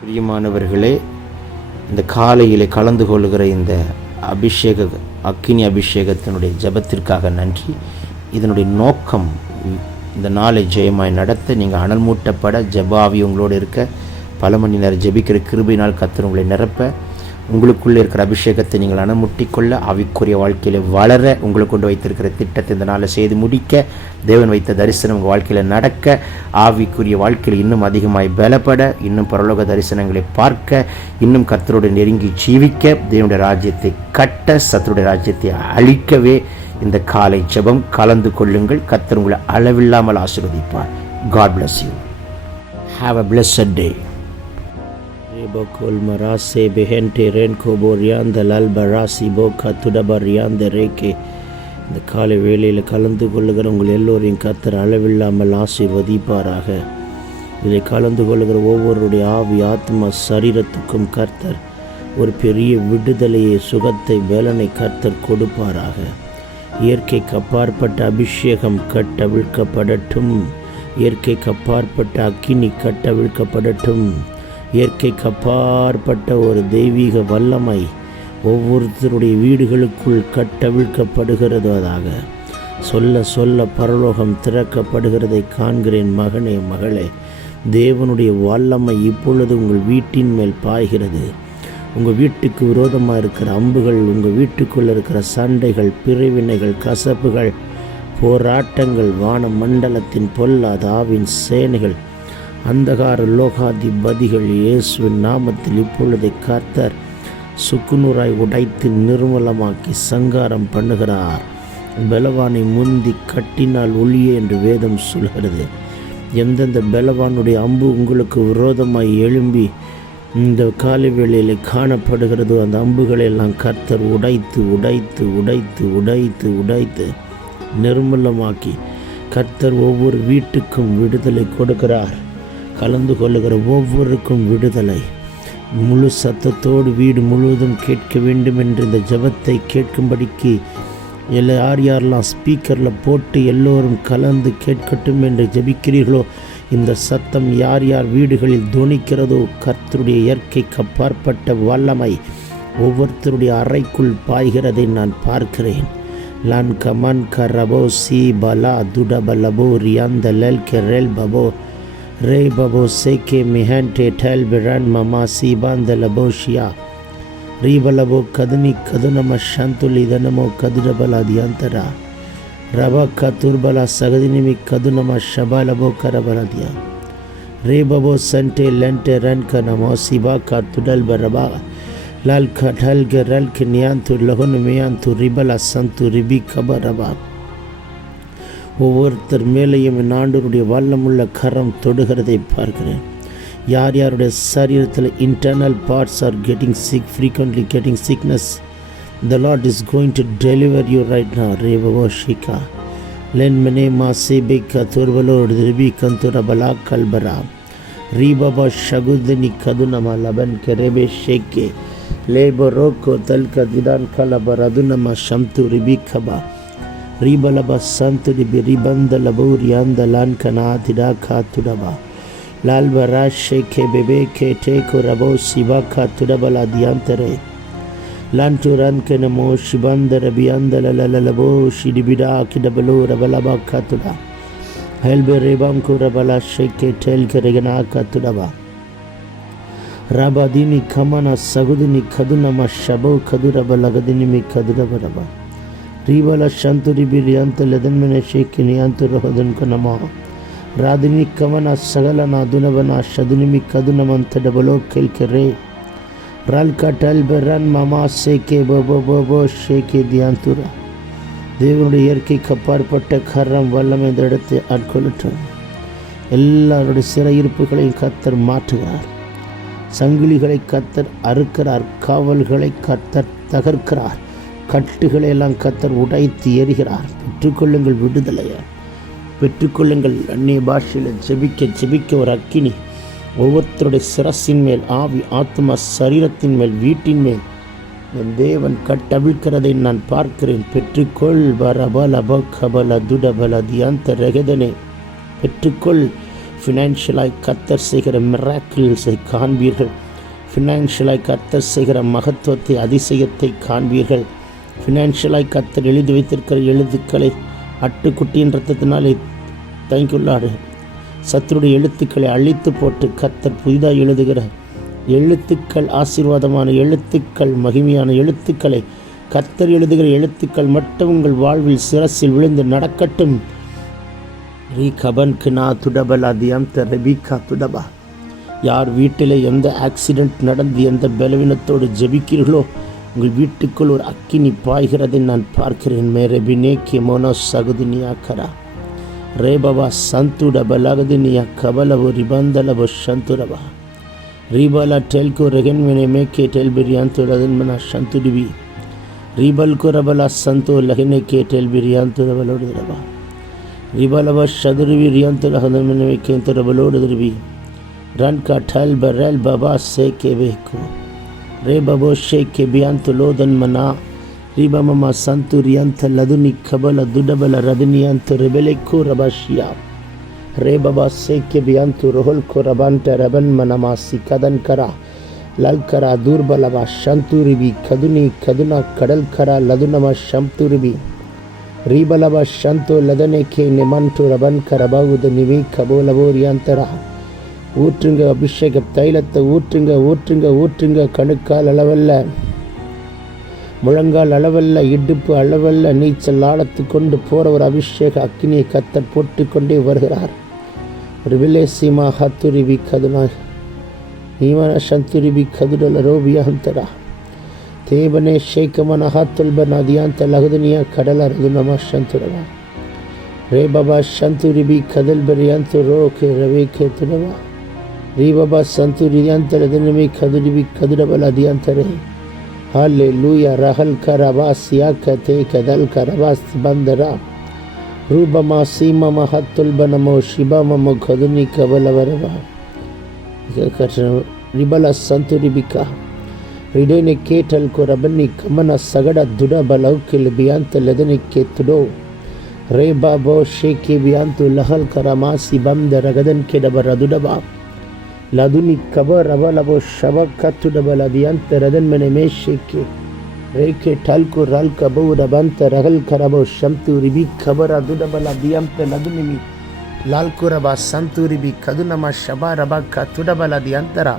பிரியமானவர்களே, இந்த காலையில் கலந்து கொள்கிற இந்த அக்கினி அபிஷேகத்தினுடைய ஜெபத்திற்காக நன்றி. இதனுடைய நோக்கம் இந்த நாளை ஜெயமாய் நடத்த, நீங்கள் அனல் மூட்டப்பட, ஜெபாவி உங்களோடு இருக்க, பல மணி நேரம் ஜெபிக்கிற கிருபையினால் கர்த்தர் உங்களை நிரப்ப, உங்களுக்குள்ளே இருக்கிற அபிஷேகத்தை நீங்கள் அனமுட்டிக்கொள்ள, ஆவிக்குரிய வாழ்க்கையில் வளர, உங்களுக்கு கொண்டு வைத்திருக்கிற திட்டத்தை இந்த நாளை செய்து முடிக்க, தேவன் வைத்த தரிசனம் உங்கள் வாழ்க்கையில் நடக்க, ஆவிக்குரிய வாழ்க்கையில் இன்னும் அதிகமாய் பலப்பட, இன்னும் பரலோக தரிசனங்களை பார்க்க, இன்னும் கர்த்தரோடு நெருங்கி ஜீவிக்க, தேவனுடைய ராஜ்யத்தை கட்ட, சத்துருடைய ராஜ்யத்தை அழிக்கவே இந்த காலை ஜெபம் கலந்து கொள்ளுங்கள். கர்த்தர் உங்களை அளவில்லாமல் ஆசீர்வதிப்பார். God bless you. Have a blessed day. Bokol marase behente renko borianda lalbarasi boka tudabarianda reke. இந்த காலை வேளையில் கலந்து கொள்ளுகிற உங்கள் எல்லோரையும் கர்த்தர் அளவில்லாமல் ஆசீர்வதிப்பாராக. இதில் கலந்து கொள்ளுகிற ஒவ்வொருடைய ஆவி ஆத்மா சரீரத்துக்கும் கர்த்தர் ஒரு பெரிய விடுதலையை, சுகத்தை, வேலனை கர்த்தர் கொடுப்பாராக. இயற்கைக்கு அப்பாற்பட்ட அபிஷேகம் கட்டவிழ்க்கப்படட்டும். இயற்கைக்கு அப்பாற்பட்ட அக்கினி கட்டவிழ்க்கப்படட்டும். இயற்கைக்கு அப்பாற்பட்ட ஒரு தெய்வீக வல்லமை ஒவ்வொருத்தருடைய வீடுகளுக்குள் கட்டவிழ்க்கப்படுகிறதாக. சொல்ல சொல்ல பரலோகம் திறக்கப்படுகிறதை காண்கிறேன். மகனே, மகளே, தேவனுடைய வல்லமை இப்பொழுது உங்கள் வீட்டின் மேல் பாய்கிறது. உங்கள் வீட்டுக்கு விரோதமாக இருக்கிற அம்புகள், உங்கள் வீட்டுக்குள்ளே இருக்கிற சண்டைகள், பிரிவினைகள், கசப்புகள், போராட்டங்கள், வான மண்டலத்தின் பொல்லாத ஆவின் சேனைகள், அந்தகார லோகாதிபதிகள் இயேசுவின் நாமத்தில் இப்பொழுதை கர்த்தர் சுக்குநூறாய் உடைத்து நிர்மலமாக்கி சங்காரம் பண்ணுகிறார். பலவானை முந்தி கட்டினால் ஒளியே என்று வேதம் சொல்கிறது. எந்தெந்த பலவானுடைய அம்பு உங்களுக்கு விரோதமாய் எழும்பி இந்த காலை வேளையில் காணப்படுகிறதோ, அந்த அம்புகளை எல்லாம் கர்த்தர் உடைத்து உடைத்து உடைத்து உடைத்து உடைத்து நிர்மலமாக்கி கர்த்தர் ஒவ்வொரு வீட்டுக்கும் விடுதலை கொடுக்கிறார். கலந்து கொள்ளுகிற ஒவ்வொருக்கும் விடுதலை. முழு சத்தத்தோடு வீடு முழுவதும் கேட்க வேண்டும் என்று இந்த ஜெபத்தை கேட்கும்படிக்கு யார் யாரெல்லாம் ஸ்பீக்கரில் போட்டு எல்லோரும் கலந்து கேட்கட்டும் என்று ஜெபிக்கிறீர்களோ, இந்த சத்தம் யார் யார் வீடுகளில் துணிக்கிறதோ, கர்த்தருடைய இயற்கைக்கு அப்பாற்பட்ட வல்லமை ஒவ்வொருத்தருடைய அறைக்குள் பாய்கிறதை நான் பார்க்கிறேன். லான் கமன் கரபோ சி பலா துடபலபோ ரியாந்த லெல் கெரெல் பபோ ரே பபோ சேகே மிஹன்டே டெல் பிரான் மமா சீபாந்த லபோஷியா ரீபலபோ கதுனி கதுனம ஷந்துலி தனமோ கதுடபலா தியாந்தரா ரபா கதுர்பலா சகதினிமி கதுனம ஷபாலபோ கரபலதியா ரே பபோ சன்டே லென்டே ரன் கனமோ சிபா கா துடல் பரபா லால் கடல் கரல் கினியாந்து லகுன் மியாந்து ரிபலா சந்து ரிபி கபரபா. ஒவ்வொருத்தர் மேலேயும் என் ஆண்டவருடைய வல்லமுள்ள கரம் தொடுகிறதை பார்க்கிறேன். யார் யாருடைய சரீரத்தில் internal parts are getting sick, frequently getting sickness, the Lord is going to deliver you right now. Revavo shika len mene ma sebe katurvalo ribi kantura bala kalbara ribaba shagudni kaduna ma laban kerebe sheke lebo roko talka didan kalabaraduna ma shamtu ribi khaba ribalaba santu ribi ribanda laburi andalan kana tida katudaba lalbara sheke bebe ke teko rabo siba katudabala diantere lanturan kenamo shibandara biandala lalabo shidibida kidabalo rabalaba katuda helbe rebamku rabala sheke tel keregana katudaba rabadini kamana sagudini kadunama shabo kadurabalagadini mi kadurabaraba ribala shanturi birianta ledanmene sheke niyantu rohadan kanama radini kamana sagalana dunavana shadunimi kadunamanta dabalo kelkere ரால்கா டல்பரன் மாமா சேகே பபோ பபோ ஷேகே தியாந்துரா. தேவனுடைய இயற்கைக்கு அப்பாற்பட்ட கரம் வல்லமை இந்த இடத்தை ஆட்கொள்ளட்டும். எல்லாருடைய சிறையிருப்புகளையும் கர்த்தர் மாற்றுகிறார். சங்கிலிகளை கர்த்தர் அறுக்கிறார். காவல்களை கர்த்தர் தகர்க்கிறார். கட்டுகளை எல்லாம் கர்த்தர் உடைத்து எறிகிறார். பெற்றுக்கொள்ளுங்கள் விடுதலையை, பெற்றுக்கொள்ளுங்கள். அந்நிய பாஷையில் ஜெபிக்க ஜெபிக்க ஒரு அக்கினி ஒவ்வொருத்தருடைய சிரசின் மேல், ஆவி ஆத்மா சரீரத்தின் மேல், வீட்டின் மேல் என் தேவன் கட்டவிழ்க்கிறதை நான் பார்க்கிறேன். பெற்றுக்கொள் வரபல பல துடபல தியாந்த ரகதனே. பெற்றுக்கொள். ஃபினான்ஷியலாய் கர்த்தர் செய்கிற மிராக்கிள்ஸை காண்பீர்கள். ஃபினான்ஷியலாய் கர்த்தர் செய்கிற மகத்துவத்தை, அதிசயத்தை காண்பீர்கள். ஃபினான்ஷியலாய் கர்த்தர் எழுதி வைத்திருக்கிற எழுத்துக்களை அட்டுக்குட்டியின் ரத்தத்தினாலே தங்கியுள்ளாடு. சத்துருடைய எழுத்துக்களை அழித்து போட்டு கர்த்தர் புதிதாக எழுதுகிற எழுத்துக்கள், ஆசீர்வாதமான எழுத்துக்கள், மகிமையான எழுத்துக்களை கர்த்தர் எழுதுகிற எழுத்துக்கள் மட்டும் உங்கள் வாழ்வில் சிரசில் விழுந்து நடக்கட்டும். யார் வீட்டில் எந்த ஆக்சிடென்ட் நடந்து எந்த பலவீனத்தோடு ஜெபிக்கிறீர்களோ உங்கள் வீட்டுக்குள் ஒரு அக்கினி பாய்கிறதை நான் பார்க்கிறேன். மேரபினே கெமோனோ சகுதினியா கரா ரேபவா சந்துடபலகுதினியா கபலவோ ரிபந்தலவோ சந்துரவா ரீபலா டெல்கோ ரெகன்மெனே மேக்கே டெல்பிரியான் துடதன்மனா சந்துடிவி ரீபல்கோ ரபலா சந்தோ லகினே கே டெல்பிரியான் துடபலோடுரவா ரிபலவ சதுருவி ரியாந்துலகதன்மனே கேந்தரபலோடுருவி ரன் கா டல் பரல் பபா சே கே வேகோ ரே பபோ ஷே கே பியாந்து லோதன்மனா ரிபமமா சந்து ரியாந்த லதுனி கபல துடபல ரதினியாந்து ரிபெலைக்கோ ரபாஷியா ரே பபா சே கே பியாந்து ரோஹல் கோ ரபான்ட ரபன் மனமாசி கதன் கரா லல் கரா தூர்பலவா சந்துரிபி கதுனி கதுனா கடல் கரா லதுனமா சம்துரிபி ரீபலவ சந்தோ லதனே கே நிமன்டு ரபன் கரபாவுத நிவி கபோலவோரியாந்தரா. ஊற்றுங்க அபிஷேக தைலத்தை ஊற்றுங்க ஊற்றுங்க ஊற்றுங்க. கணுக்கால் அளவல்ல, முழங்கால் அளவல்ல, இடுப்பு அளவல்ல, நீச்சல் ஆழத்து கொண்டு போகிற ஒரு அபிஷேக அக்கினியை கர்த்தர் போட்டு கொண்டே வருகிறார். ரிவிலேசிமா ஹத்துரிவி கதுனா ஈமன சந்துரிவி கதுடல ரோபியாந்தரா தேவனே ஷேக்கமன ஹத்துல்பன் அதியாந்த லகுதுனியா கடல ரதுனமா சந்துரவா ரே பபா சந்துரிபி கதல் பரியாந்து ரோகே ரவே கே துடவா ரீ பபா சந்துரியாந்த ரதுனமி கதுரிபி கதுடபல் அதியாந்தரே. ஹல்லேலூயா. ரஹல் கரபா சியாக்க தே கதல் கரபா பந்தரா ரூபமா சீமமா ஹத்துல்பனமோ சிபமமோ கதுனி கபலவரவா ரிபல சந்துரிபிகா ரிடேனே கேட்டல் கோ ரபனி கமன சகட துடபலௌக்கில் பியாந்த லதனி கே துடோ ரே பாபோ ஷேகே பியாந்து லஹல் கரமாசி பந்த ரகதன் கெடப ரதுடபா லதுனி கப ரபலபோ ஷபக்க துடபல தியாந்த ரதன் மெனே மேஷேகே ரேகே டால்கோ ரால் கபோ ரபந்த ரகல் கரபோ ஷம்து ரிபி கபர துடபல தியாந்த லதுனிமி லால்குரபா சந்துரிபி கதுனமா ஷபா ரபக்க துடபல தியாந்தரா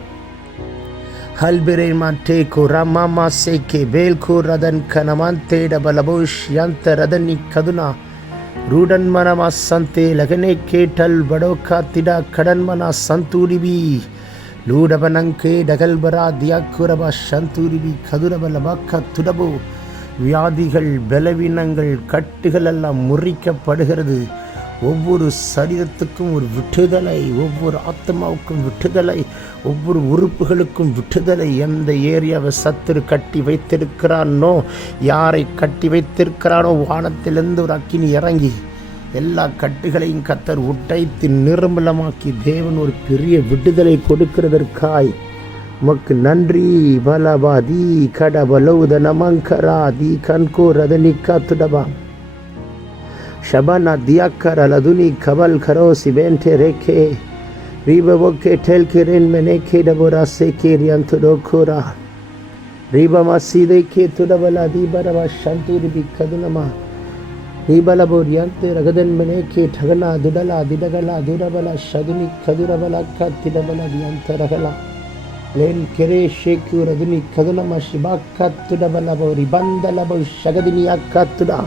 ஹல்பிரேமா டேகோ ரமாமா சேகே வேல்கோ ரதன் கனமாந்தே டபலபோஷ் யந்த ரதனி கதுனா ரூடன்மனமா சந்தே லகனே கேட்டல் வடோகா திடா கடன்மனா சந்தூரிபி லூடபனங்கே டகல்பரா தியாக்குரபா சந்தூரிபி கதுரபலபாக்க துடபோ. வியாதிகள், பலவீனங்கள், கட்டுகள் எல்லாம் முறிக்கப்படுகிறது. ஒவ்வொரு சரீரத்துக்கும் ஒரு விட்டுதலை, ஒவ்வொரு ஆத்மாவுக்கும் விட்டுதலை, ஒவ்வொரு உறுப்புகளுக்கும் விட்டுதலை. எந்த ஏரியாவை சத்துரு கட்டி வைத்திருக்கிறானோ, யாரை கட்டி வைத்திருக்கிறானோ, வானத்திலிருந்து ஒரு அக்கினி இறங்கி எல்லா கட்டுகளையும் கர்த்தர் உடைத்து நிர்மலமாக்கி தேவன் ஒரு பெரிய விடுதலை கொடுக்கிறதற்காய் உமக்கு நன்றி. பலபாதி கடபலௌத நமங்கரா தி கன்கோ ரதனி காத்துடபா शबाना दियाकर अलदुनी कबल खरो सिबेंटे रेखे रीबो के ठेल के रेन में नेखे डबोरा से के रियंत डोखोरा रीबा सीधे के तुडबला दीबरवा शांतुरी भी कदनमा रीबला बोरियंत रगदन में नेखे ठगना दुडला दिडगला दुडबला शदुनी कदुरबला का तिडबला दियंत रगला लेन केरे शेक्यू रदुनी कदनमा शिबा का तुडबला बोरी बंदला बो शगदिनिया का तुडा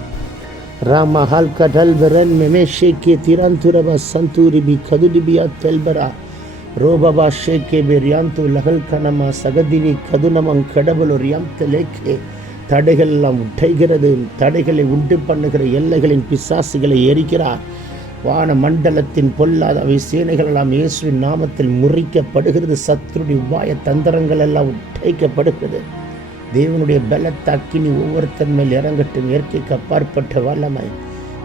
रामा हल्का ढल बरन में मेशे के तिरंतुरबा संतूरी भी खदुडिबिया तेलबरा रोबाबा शेके बेरियांतु लहल कनमा सगदिनी खदुनमं கடபல் ரியாந்தலேக்கே. தடைகள் எல்லாம் உடைகிறது. தடைகளை உண்டு பண்ணுகிற எல்லைகளின் பிசாசுகளை எரிக்கிறார். வான மண்டலத்தின் பொல்லாத அவை சேனைகள் எல்லாம் இயேசுவின் நாமத்தில் முறிக்கப்படுகிறது. சத்துருடைய உபாய தந்திரங்கள் எல்லாம் உடைக்கப்படுகிறது. தேவனுடைய பலத்த அக்கினி ஒவ்வொருத்தன் மேல் இறங்கட்டும். இயற்கைக்கு அப்பாற்பட்ட வல்லமை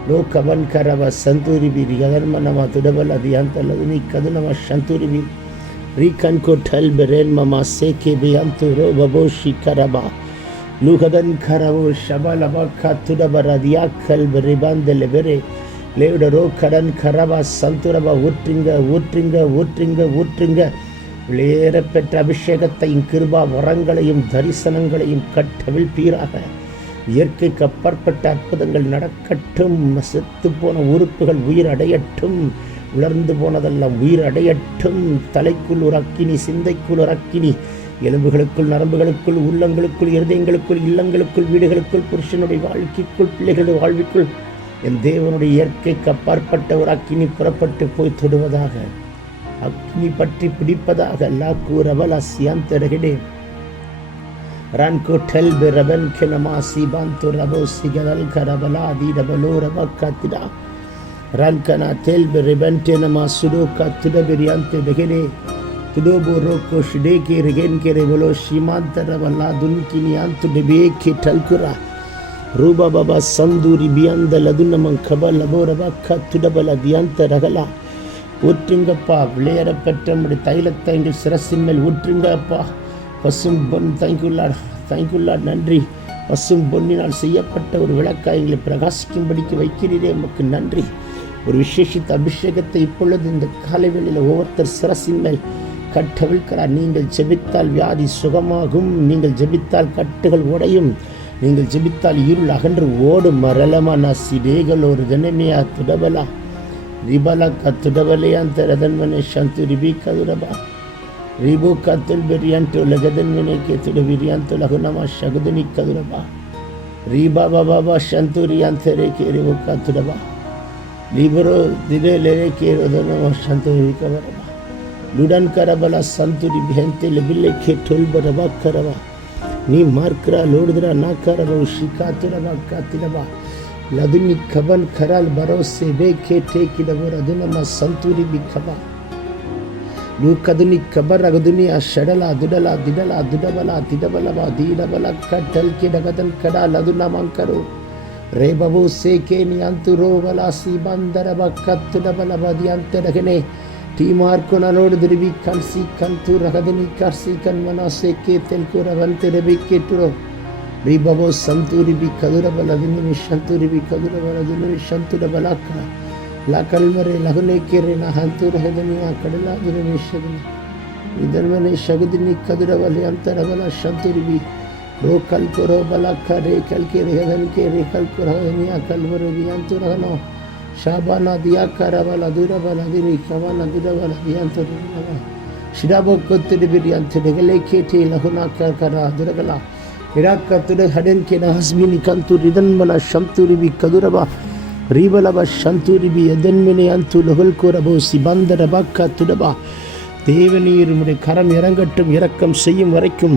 லோகவன் கரவ சந்தூரிபி ரிகதர்மனமா துடபல் அதியாந்தலதுனி கதுனமா சந்தூரிபி ரீகன்கோ dull பெரேன்மமா சேகே பியாந்து ரோபபோஷி கரபா Lugadan Karavo Shabalabaka Tudabaradiakal Beribandele Leudaro Karan Karava Santuraba ஊற்றுங்க விளையேறப்பெற்ற அபிஷேகத்தையும் கிருபா வரங்களையும் தரிசனங்களையும் கட்டவில் பீராக இயற்கைக்கு அப்பாற்பட்ட அற்புதங்கள் நடக்கட்டும். செத்து போன உறுப்புகள் உயிர் அடையட்டும். உலர்ந்து போனதெல்லாம் உயிர் அடையட்டும். தலைக்குள் ஒரு அக்கினி, சிந்தைக்குள் ஒரு அக்கினி, எலும்புகளுக்குள், நரம்புகளுக்குள், உள்ளங்களுக்குள், இருதயங்களுக்குள், இல்லங்களுக்குள், வீடுகளுக்குள், புருஷனுடைய வாழ்க்கைக்குள், பிள்ளைகளுடைய வாழ்விற்குள் என் தேவனுடைய இயற்கைக்கு அப்பாற்பட்ட ஒரு அக்கினி புறப்பட்டு போய் தொடுவதாக, அக்னி பற்றி பிடிப்பதாக. லாக்கூரவல் அசியாந்தரகிடே Ranko telbe raben kenamasi bantu rabo sigadal karabala adi rabalo rabakatida Rankana telbe rebente namasudo katida biriante begene tudobo roko shideke regenke rebolo shimanta rabala dunkini antu debeke talkura Ruba baba sanduri biyanda ladunamang kabal labo rabakatida bala dianta ragala ஊற்றுங்கப்பா. விளையாடப்பட்ட நம்முடைய தைலத்தை எங்கள் சிரசின் மேல் ஊற்றுங்கப்பா. பசும் பொன் தேங்க்யூலாட் நன்றி. பசும் பொன்னினால் செய்யப்பட்ட ஒரு விளக்காய் எங்களை பிரகாசிக்கும்படிக்கு வைக்கிறீரே, உமக்கு நன்றி. ஒரு விசேஷித்த அபிஷேகத்தை இப்பொழுது இந்த காலைவேளையில் ஒவ்வொருத்தர் சிரசின் மேல் கட்டவிழ்க்கிறார். நீங்கள் ஜெபித்தால் வியாதி சுகமாகும். நீங்கள் ஜெபித்தால் கட்டுகள் உடையும். நீங்கள் ஜெபித்தால் இருள் அகன்று ஓடும். மரளமான சிடேகள் ஒரு தினமையா துடபலா ரிபலா கத்துடபலையாந்த ரதன்மனை சந்து ரிபி கதுரபா Ribu katul berianto lagadan meneke tuda berianto lagunama shagudani kaduraba Riba baba shanturiante reke ribu katudaba Libro dide lereke rodonama shanturi kabaraba Ludan karabala santuri bihente lebile ke tolbaraba karaba Ni markra lordra nakaraba shikaturaba katiraba Laduni kaban karal barose beke tekidaba radunama santuri bikaba Lukaduni kabaraguduni ashadala dudala didala dudabala didabalaba didabala katal kidagadan kada laduna mankaru rebabu seke ni anturo bala si bandaraba katudabala diantaragane timar konalod dribi kansi kantu ragaduni karsi kanmana seke telkura vanterebi keturo rebabu santuri bi kadurabala dini shanturi bi kadurabala dini shantudabala ka La kalmare lagune kere na hantur hedaniya kadala durene shagni idarmane shagdini kadravali antaravala shanturibi ro kalkoro bala kare kalkere hedan kere kalkoro hedaniya kalmare bi anturano shabana diya karavala duravala dini kavala duravala diyanturala shidabo kottudi bi antudegale kete laguna kara duragala irakatude haden kena hasbini kantur idanmana shanturibi kaduraba Ribalaba Shanturibi Edenmene Antu Logolkorabo Sibandarabaka Tudaba தேவநீர் உம்முடைய கரம் இறங்கட்டும். இரக்கம் செய்யும் வரைக்கும்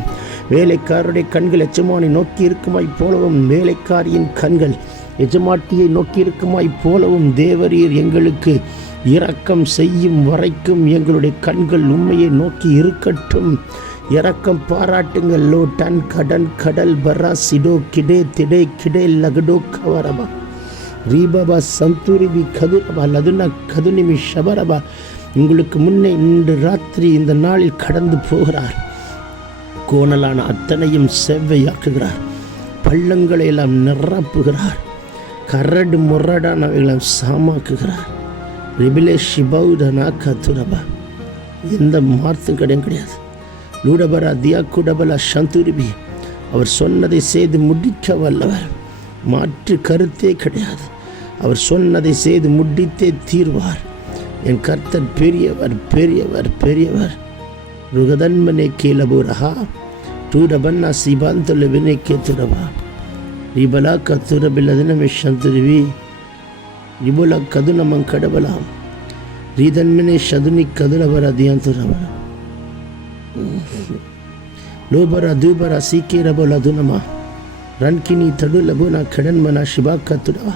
வேலைக்காரருடைய கண்கள் எஜமானை நோக்கி இருக்குமாய் போலவும் வேலைக்காரியின் கண்கள் எஜமாட்டியை நோக்கி இருக்குமாய் போலவும் தேவரீர் எங்களுக்கு இரக்கம் செய்யும் வரைக்கும் எங்களுடைய கண்கள் உண்மையை நோக்கி இருக்கட்டும். இரக்கம் பாராட்டுங்கள். லோ டன் கடன் கடல் பரா சிடோ கிடே திடே கிடே லகடோ கவரபா ரீபபா சந்தூரிபி கதுரபா லதுனா கதுனிமி ஷபரபா உங்களுக்கு முன்னே இன்று ராத்திரி இந்த நாளில் கடந்து போகிறார். கோணலான அத்தனையும் செவ்வையாக்குகிறார். பள்ளங்களை எல்லாம் நிரப்புகிறார். கரடு முரடானவைகளை சாமாக்குகிறார். ரிபிலே ஷிபௌதனா கதுரபா எந்த மார்த்தும் கிடையாது. லூடபரா தியா குடபலா சந்தூரிபி அவர் சொன்னதை செய்து முடிக்க வல்லவர். மாற்று கருத்தே கிடையாது. அவர் சொன்னதை செய்து முடித்தே தீர்வார். என் கர்த்தர் பெரியவர் பெரியவர் பெரியவர். ருகதன்மனே கேலபுரஹா டூடபன்னா சிபாந்தொலவினை கேத்துடவா ரிபலா கத்துரபில்லதினமே சந்துருவி ரிபுலா கதுனமங் கடபலாம் ரீதன்மனே சதுனி கதுரவர தியாந்துரவர லோபரா தூபரா சீக்கிரபோல துனமா ரன்கினி தடுலபுனா கடன்மனா ಶಿಬಾಕ ತುಡವ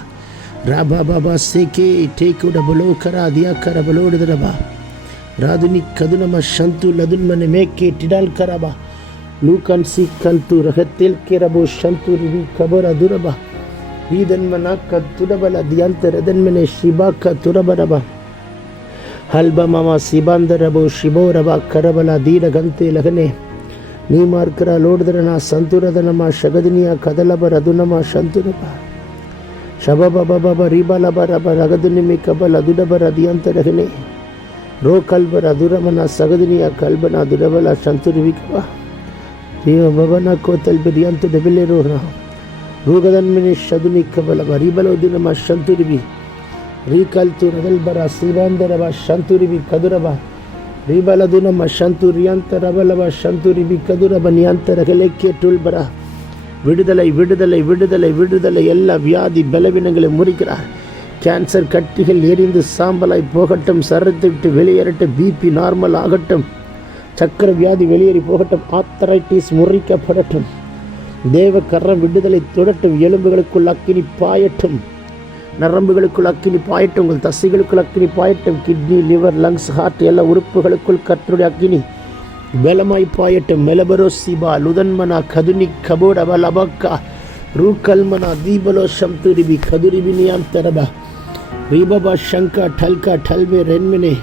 ರಾಬಾ ಬಾಬಾ ಸೇಕೆ ಟೇಕುಡ ಬಲೋ ಕರ ದಿಯಾ ಕರ ಬಲೋಡದರಬಾ ರಾದುನಿ ಕದುನಮ ಶಂತು ಲದುನ್ಮನೆ ಮೇಕೆ ಟಿಡಾಲ್ ಕರಬಾ ಲೂಕನ್ ಸಿ ಕಂತು ರಹತೆಲ್ ಕೆರಬೋ ಶಂತು ರಿವಿ ಕಬರ ದುರಬಾ ರೀದನ್ಮನ ಕತ್ತುಡಬಲ ದಿಯಾಂತರದನ್ಮನೆ ಶಿಬಾಕ ತುರಬರಬಾ ಹಲ್ಬ ಮಮ ಸಿಬಾಂದರಬೋ ಶಿಬೋರಬಾ ಕರಬಲ ದೀರಗಂತೆ ಲಗನೆ நீ மார்க்கரா லோடுதரனா சந்துரதனமா ஷகதினியா கதலப ரதுனமா சந்துரபா ಶಬಬಬಬ ರೀಬಲಬರಬ ರಗದುನಿಮಿ ಕಬಲ ದುಡಬರ ದಿಯಂತರಗನೆ ರೋ ಕಲ್ಬರ ದುರಮನ ಸಗದಿನಿಯ ಕಲ್ಬನ ದುಡಬಲ ಶಂತುರಿವಿಕಬ ದೇವ ಭವನ ಕೋತಲ್ ಬಿರಿಯಂತು ಡಬಿಲೆರೋನ ರೋಗದನ್ಮಿನಿ ಶದುನಿ ಕಬಲಬ ರೀಬಲೋದಿನಮ ಶಂತುರಿವಿ ರೀಕಲ್ತು ರಗಲ್ಬರ ಸಿರಾಂದರಬ ಶಂತುರಿವಿ ಕದುರಬ ರೀಬಲದುನಮ ಶಂತುರಿಯಂತರಬಲಬ ಶಂತುರಿವಿ ಕದುರಬ ನಿಯಂತರಗಲೆಕ್ಕೆ ಟುಲ್ಬರ விடுதலை விடுதலை விடுதலை விடுதலை. எல்லா வியாதி பலவீனங்களை முறிக்கிறார். கேன்சர் கட்டிகள் எரிந்து சாம்பலாய் போகட்டும். சரத்தை விட்டு வெளியேறட்டும். பிபி நார்மல் ஆகட்டும். சக்கர வியாதி வெளியேறி போகட்டும். ஆத்தரைட்டிஸ் முறிக்கப்படட்டும். தேவ கரம் விடுதலை தொடட்டும். எலும்புகளுக்குள் அக்கினி பாயட்டும். நரம்புகளுக்குள் அக்கினி பாயட்டும். உங்கள் தசைகளுக்குள் அக்கினி பாயட்டும். கிட்னி, லிவர், லங்ஸ், ஹார்ட் எல்லா உறுப்புகளுக்குள் கர்த்தருடைய அக்கினி பலமாய் பாயட்டும். மெலபரோ சிபா லுதன்மனா கதுனி கபோடப லபக்கா ரூகல்மனா தீபலோ சம்துரிபி கதுரிபினியாம் தரபா ரீபபா ஷங்கா டல்கா டல்வே ரென்மினே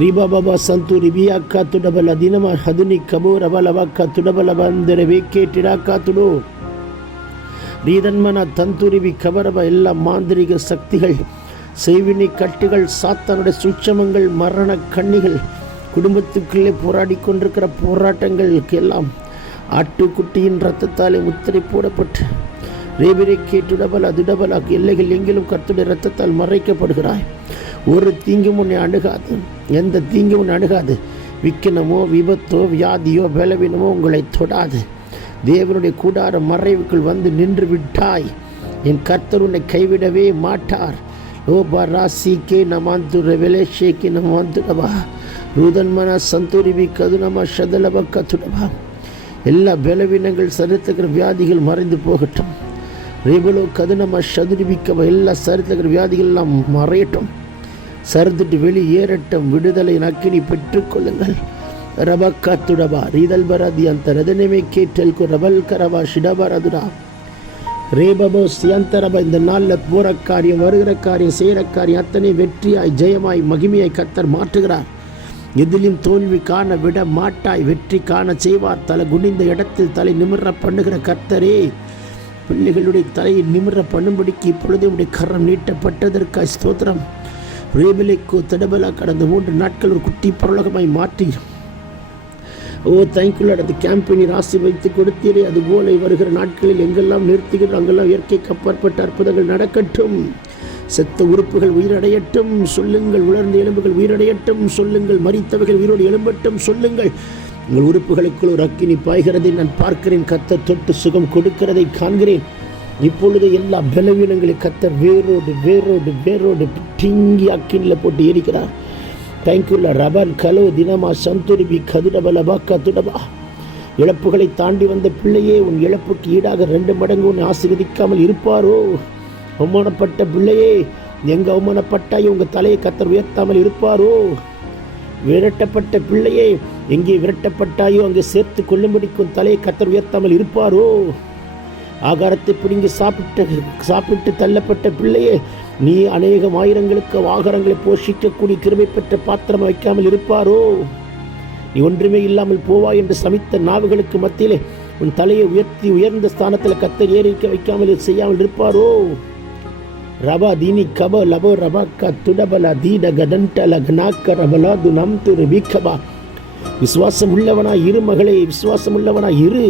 ரீபாபா சந்துரிபியாக்கா துடபல தினமா ஹதுனி கபோரப லபக்கா துடபல பந்தர வேக்கேட்டிடாக்கா துடோ ரீதன்மனா தந்துரிபி கபரப எல்லா மாந்திரிக சக்திகள், செய்வினை கட்டுகள், சாத்தானுடைய சூட்சமங்கள், மரண கண்ணிகள், குடும்பத்துக்குள்ளே போராடி கொண்டிருக்கிற போராட்டங்களுக்கு எல்லாம் ஆட்டுக்குட்டியின் இரத்தத்தாலே முத்திரை போடப்பட்டு ரேபிரை கேட்டுடபல அதுடபல எல்லைகள் எங்கிலும் கர்த்தருடைய இரத்தத்தால் மறைக்கப்படுகிறாய். ஒரு தீங்கும் உன்னை அணுகாது. எந்த தீங்கும் உன்னை அணுகாது. விக்கினமோ விபத்தோ வியாதியோ பலவீனமோ உங்களை தொடாது. தேவனுடைய கூடார மறைவுக்குள் வந்து நின்று விட்டாய். என் கர்த்தர் உன்னை கைவிடவே மாட்டார். ஓபா ராசிக்கே நமாந்து ரெவலேஷேக்கே நமாந்துடபா ரூதன்மன சந்தூரிபி கதுனமா ஷதலப கத்துடபா. எல்லா பலவீனங்கள், சரித்திர வியாதிகள் மறைந்து போகட்டும். ரேபலோ கதுனமா ஷதுரிபிக்கபா எல்லா சரித்திர வியாதிகள் எல்லாம் மறையட்டும். சரித்துட்டு வெளியேறட்டும். விடுதலை நக்கினி பெற்றுக்கொள்ளுங்கள். ரபக்கத்துடபா ரீதல்பரதி அந்த ரதனமே கேட்டல்கு ரபல் கரபா ஷிடபரதுடா ரேபபோ சியந்தரபா. இந்த நாளில் போகிற காரியம், வருகிற காரியம், செய்கிற காரியம் அத்தனை வெற்றியாய், ஜெயமாய், மகிமையாய் கர்த்தர் மாற்றுகிறார். எதிலும் தோல்வி காண விட மாட்டாய். வெற்றி காண செய்வார். தலை குனிந்த இடத்தில் தலை நிமிர பண்ணுகிற கர்த்தரே, பிள்ளைகளுடைய தலையை நிமிர பண்ணும்படிக்கு இப்பொழுதே உடைய கரம் நீட்டப்பட்டதற்காய் ஸ்தோத்திரம். ரேபிலைக்கோ தடபலா கடந்த 3 நாட்கள் ஒரு குட்டி பரலோகமாய் மாற்றி தேங்க்யூ அந்த கேம்பெயினை ராசி வைத்து கொடுத்தீரே, அதுபோல வருகிற நாட்களில் எங்கெல்லாம் நிறுத்துகிறோம் அங்கெல்லாம் இயற்கைக்கு அப்பாற்பட்ட அற்புதங்கள் நடக்கட்டும். செத்த உறுப்புகள் உயிரடையட்டும் சொல்லுங்கள். உலர்ந்த எலும்புகள் உயிரடையட்டும் சொல்லுங்கள். மரித்தவைகள் உயிரோடு எழும்பட்டும் சொல்லுங்கள். உங்கள் உறுப்புகளுக்குள் ஒரு அக்கினி பாய்கிறதை நான் பார்க்கிறேன். கர்த்தர் தொட்டு சுகம் கொடுக்கிறதை காண்கிறேன். இப்பொழுது எல்லா பலவீனங்களை கர்த்தர் வேரோடு வேரோடு வேரோடு டிங்கி அக்கினியில் போட்டு எரிக்கிறார். தேங்க்யூல ரபன் கலோ தினமா சந்துரிபி கதுடபலபா கதுடபா. இழப்புகளை தாண்டி வந்த பிள்ளையே, உன் இழப்புக்கு ஈடாக 2 மடங்கு உன்னை ஆசீர்வதிக்காமல் இருப்பாரோ? அவமானப்பட்ட பிள்ளையே, எங்க அவமானப்பட்டாயோ உங்க தலையை கர்த்தர் உயர்த்தாமல் இருப்பாரோ? விரட்டப்பட்ட பிள்ளையே, எங்கே விரட்டப்பட்டாயோ அங்கே சேர்த்து கொள்ளும்படிக்கும் தலையை கர்த்தர் உயர்த்தாமல் இருப்பாரோ? ஆகாரத்தை பிடிங்கி சாப்பிட்டு தள்ளப்பட்ட பிள்ளையே, நீ அநேகம் ஆயிரங்களுக்கு ஆகாரங்களை போஷிக்கக்கூடிய கிருபை பெற்ற பாத்திரம் வைக்காமல் இருப்பாரோ? நீ ஒன்றுமே இல்லாமல் போவாய் என்று சமித்த நாவுகளுக்கு மத்தியிலே உன் தலையை உயர்த்தி உயர்ந்த ஸ்தானத்தில் கர்த்தர் ஏறிக்க வைக்காமல் செய்யாமல் இருப்பாரோ? ரபா தீனி கப லபோ ரபா துடபல தீட கடண்டல கனாக்க ரபலாது நம் துரு வீக்கபா. விசுவாசம் உள்ளவனா இரு மகளே, விசுவாசம் உள்ளவனா இரு.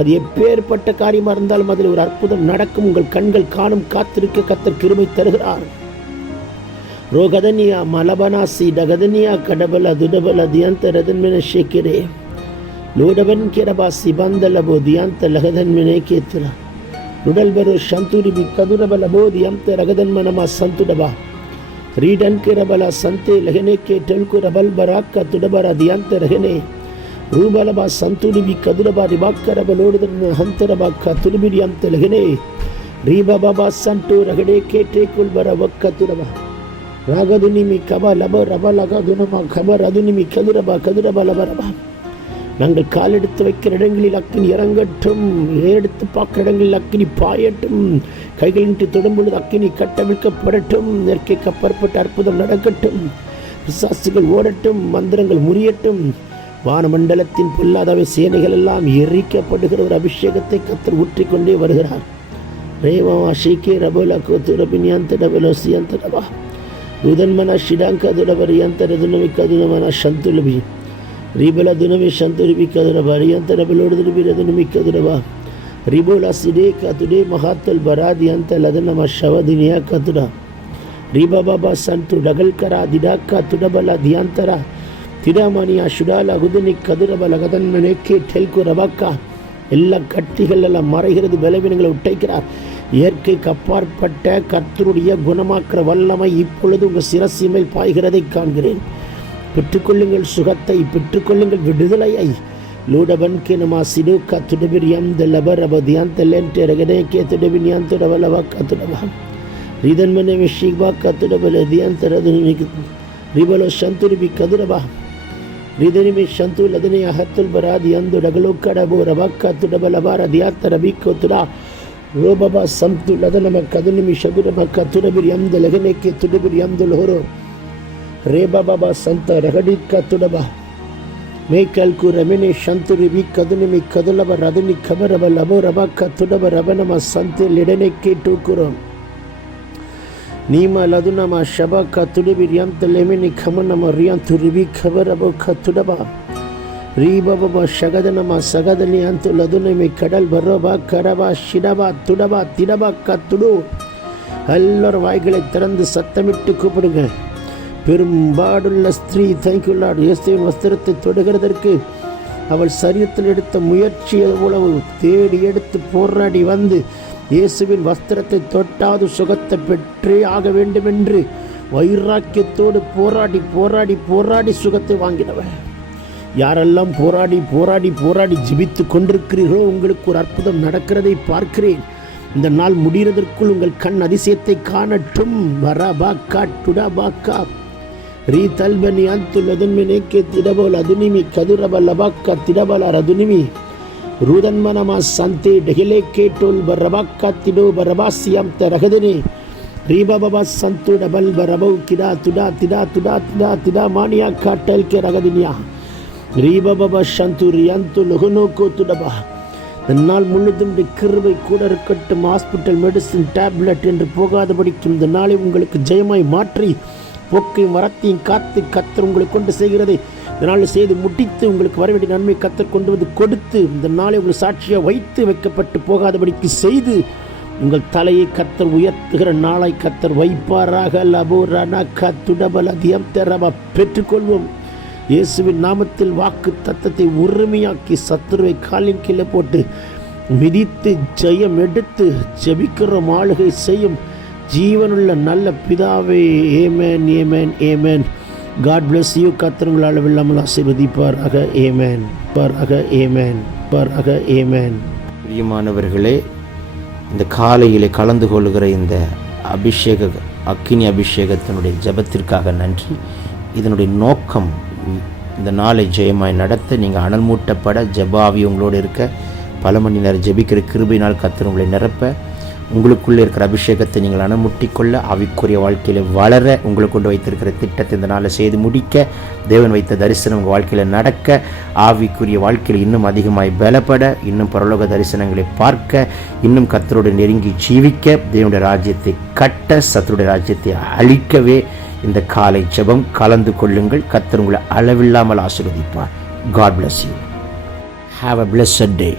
அது எப்பேற்பட்ட காரியமாக இருந்தாலும் அதில் ஒரு அற்புதம் நடக்கும். உங்கள் கண்கள் காணும். காத்திருக்க கர்த்தர் கிருபை தருகிறார். ரோகதனியா மலபனாசி டகதனியா கடபல துடபல தியந்த ரதன்மின ஷேக்கிரே லோடவன் கிரபாசி பந்தலபோ தியந்த லகதன்மினே கேத்திரா ருடல்பரோ சந்துரிபி கதுரபலபோ தியந்த ரகதன்மனமா சந்துடபா ரீடன் கிரபல சந்தே லகனே கேட்டல்கு ரபல் பராக்க துடபரா தியந்த ரகனே ரூபலபா சந்துரிபி கதுரபா ரிபாக்கரபலோடுதன் ஹந்தரபாக்க துருபிடி அந்த லகனே ரீபாபா சண்டு ரகடே கேட்டே குல்பர வக்க துடபா ராகதுனிமி கபா லப ரப லகதுனமா கபர் அதுனிமி கதுரபா கதுரபா லபரபா. நாங்கள் காலெடுத்து வைக்கிற இடங்களில் அக்கினி இறங்கட்டும். எடுத்து பார்க்கிற இடங்களில் அக்கினி பாயட்டும். கைகளின்றி தொடும்பொழுது அக்கினி கட்டவிழ்க்கப்படட்டும். இயற்கைக்கு அப்பாற்பட்ட அற்புதம் நடக்கட்டும். பிசாசுகள் ஓடட்டும். மந்திரங்கள் முறியட்டும். வானமண்டலத்தின் பொல்லாதவை சேனைகள் எல்லாம் எரிக்கப்படுகிற ஒரு அபிஷேகத்தை கர்த்தர் ஊற்றிக்கொண்டே வருகிறார். ரேவா ஷீக்கே ரபோலா கோத்து ரபினியந்த டபலோசியந்த டபா ருதன்மன ஷிடாங்க துடபரியந்த ரதுனவி கதுனமன சந்துலபி ரிபல துனவி சந்துரிபி கதுனபரியந்த டபலோடு துருபி ரதுனமி கதுடபா ரிபோலா சிடே கதுடே மகாத்தல் பராதியந்த லதனம ஷவதினியா கதுடா ரிபா பாபா சந்து டகல் கரா திடாக்கா துடபல தியாந்தரா திடாமணியா சுடால குதுனி கதுரபல கதன்மனேக்கே டெல்கு ரபாக்கா எல்லா கட்டிகள் எல்லாம் மறைகிறது, பலவீனங்களை உடைக்கிறார். இயற்கைக்கு அப்பாற்பட்ட கர்த்தருடைய குணமாக்குற வல்லமை இப்பொழுது உங்கள் சிரசின் மேல் பாய்கிறதை காண்கிறேன். பெற்றுக்கொள்ளுங்கள் சுகத்தை, பெற்றுக்கொள்ளுங்கள் விடுதலையை. லூடபன்கே நமா சிடுக்கா துடபிரியம் த லபர் அபதியான் தெல்லென்டே ரகனேக்கே துடபினியான் துடவலவா கத்துடவா ரிதன்மனே விஷிபா கத்துடபல தியான் தரது ரிபலோ சந்துரிபி கதுரபா ரிதனிமி சந்து லதனே அஹத்துல் பராதி அந்து டகலோக்கடபோ ரபாக்கா துடபலபா ரதியாத்த ரபிக்கோ துடா ரோபபா சந்து லதனம கதுனிமி ஷகுரப கத்துடபிரி அம்த லகனேக்கே துடபிரி அம்துல் ஹோரோ ரேபா பாபா சந்த ரகடிக்கா துடபா மேக்கல்கு ரமினே சந்துரிபி கதுனிமி கதுலப ரதுனி கபரப லபோ ரபாக்கா துடப ரபனம சந்தே லிடனேக்கே டூக்குரோம் நீமா லதுனமா ஷபா துடபிரியம் தலெமினி கமனம ரியான் துரிபி கபரபோ கத்துடபா ரீபபா ஷகதனமா சகதனி அந்து லதுனமி கடல் பரோபா கரபா ஷிடபா துடபா திடபா கத்துடு. எல்லாரும் வாய்களை திறந்து சத்தமிட்டு கூப்பிடுங்க. பெரும்பாடுள்ள ஸ்திரீ தேங்க்யூலாட் இயேசுவின் வஸ்திரத்தை தொடுகிறதற்கு அவள் சரீரத்தில் எடுத்த முயற்சி எவ்வளவு தேடி எடுத்து போராடி வந்து இயேசுவின் வஸ்திரத்தை தொட்டாவது சுகத்தை பெற்றே ஆக வேண்டும் என்று வைராக்கியத்தோடு போராடி போராடி போராடி சுகத்தை வாங்கினவன். யாரெல்லாம் போராடி போராடி போராடி ஜெபித்து கொண்டிருக்கிறீர்களோ உங்களுக்கு ஒரு அற்புதம் நடக்கிறதை பார்க்கிறேன். இந்த நாள் முடிகிறதற்குள் உங்கள் கண் அதிசயத்தை காணட்டும். வரபாக்கா டுடபாக்கா ரீ தல்பனி அந்துலதுன்மினேக்கே திடபோல் அதுனிமி கதுரப லபாக்கா திடபல ரதுனிமி ருதன்மனமா சந்தே டெகிலே கேட்டோல் பரபாக்கா திடோ பரபாசியம் தரகதனே ரீபபா சந்து டபல் பரபௌ கிடா துடா திடா துடா திடா திடா மானியா காட்டல் கே ரகதினியா ரீபபா சந்து ரியாந்து லகுனோக்கோ துடபா. இந்த நாள் முழுதும் கிருபை கூட இருக்கட்டும். ஹாஸ்பிட்டல் மெடிசின் டேப்லெட் என்று போகாதபடிக்கும் இந்த நாளை உங்களுக்கு ஜெயமாய் மாற்றி போக்கையும் வரத்தையும் காத்து கத்தர் உங்களுக்கு கொண்டு செய்கிறதை இந்த நாள் செய்து முடித்து உங்களுக்கு வர வேண்டிய நன்மை கத்தர் கொண்டு வந்து கொடுத்து இந்த நாளை உங்கள் சாட்சியாக வைத்து வைக்கப்பட்டு போகாதபடிக்கு செய்து உங்கள் தலையை கத்தர் உயர்த்துகிற நாளை கத்தர் வைப்பாராக. லபோரானா கத்துடபலதியம் தெரவா பெற்றுக்கொள்வோம். இயேசுவின் நாமத்தில் வாக்கு தத்தத்தை உரிமையாக்கி சத்துருவை காலின் கீழே போட்டு மிதித்து ஜெயம் எடுத்து ஜெபிக்கிற ஆளுகை செய்யும் ஜீவனுள்ள நல்ல பிதாவே. Amen amen amen. God bless you. கர்த்தர் அளவில்லாமல் ஆசீர்வதிப்பாராக. ஏமேன் பாராக. ஏமேன் பாராக. ஏமேன். பிரியமானவர்களே, இந்த காலையிலே கலந்து கொள்கிற இந்த அக்கினி அபிஷேகத்தினுடைய ஜெபத்திற்காக நன்றி. இதனுடைய நோக்கம் இந்த நாளை ஜெயமாய் நடத்த நீங்கள் அனல் மூட்டப்பட ஜெபாவி உங்களோடு இருக்க பல மணி நேரம் ஜெபிக்கிற கிருபையினால் கர்த்தர் உங்களை நிரப்ப உங்களுக்குள்ளே இருக்கிற அபிஷேகத்தை நீங்கள் அனுமுட்டிக்கொள்ள ஆவிக்குரிய வாழ்க்கையில் வளர உங்களுக்கு கொண்டு வைத்திருக்கிற திட்டத்தை இந்த நாளில் செய்து முடிக்க தேவன் வைத்த தரிசனம் உங்கள் வாழ்க்கையில் நடக்க ஆவிக்குரிய வாழ்க்கையில் இன்னும் அதிகமாய் பலப்பட இன்னும் பரலோக தரிசனங்களை பார்க்க இன்னும் கர்த்தரோடு நெருங்கி ஜீவிக்க தேவனுடைய ராஜ்யத்தை கட்ட சத்துருடைய ராஜ்யத்தை அழிக்கவே இந்த காலை ஜெபம் கலந்து கொள்ளுங்கள். கர்த்தர் உங்களை அளவில்லாமல் ஆசீர்வதிப்பார். God bless you. Have a blessed day.